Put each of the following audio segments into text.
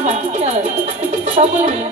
তালে আহা কি হবে? সকলে মিলে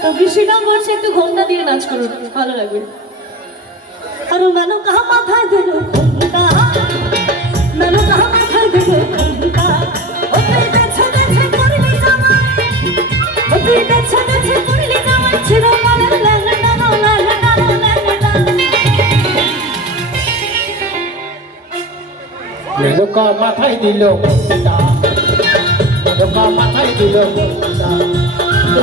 তো বৃষ্টিটা বলছে একটু ঘুমটা দিয়ে নাচ করুন ভালো লাগবে আর মেনকা মাথায় দিল ঘুমটা মেনকা মাথায় দিল ঘুমটা ও তুই বেছে বেছে করলি জামাই ও তুই বেছে বেছে করলি জামাই চিরকালে ল্যাংডালো ল্যাংডালো ল্যাংডা মেনকা মাথায় দিল মেনকা মাথায় দিল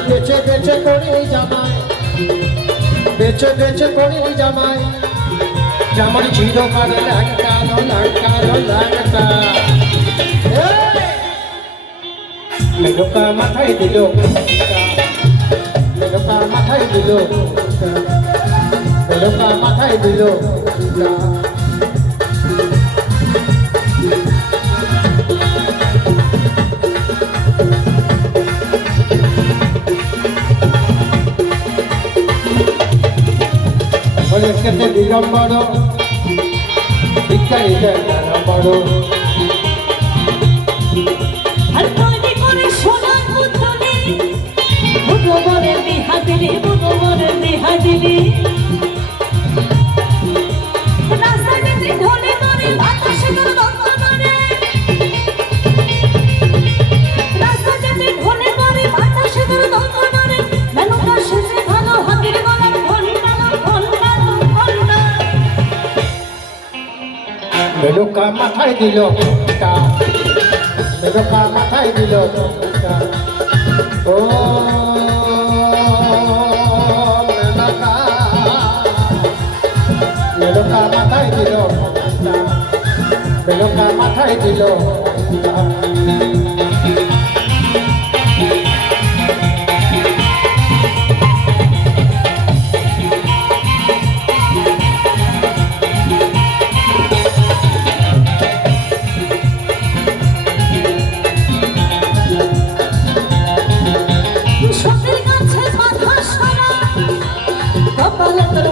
বেছে বেছে করিলি জামাই, বেছে বেছে করিলি জামাই। জামাই চিরকাল ল্যাংকালো ল্যাংকালো ল্যাংটা মেনকা মাথায় দিল মেনকা মাথায় দিল মেনকা মাথায় দিল কেটে বিড়ম্বর ভিক্ষারীদের নানাম্বর বিহা দিলি বিহা দিলি মেরুকা মাথায় দিল তা মেরুকা মাথায় দিল ও মেরুকা মাথায় দিল মেরুকা মাথায় দিল তাহলে আপনারা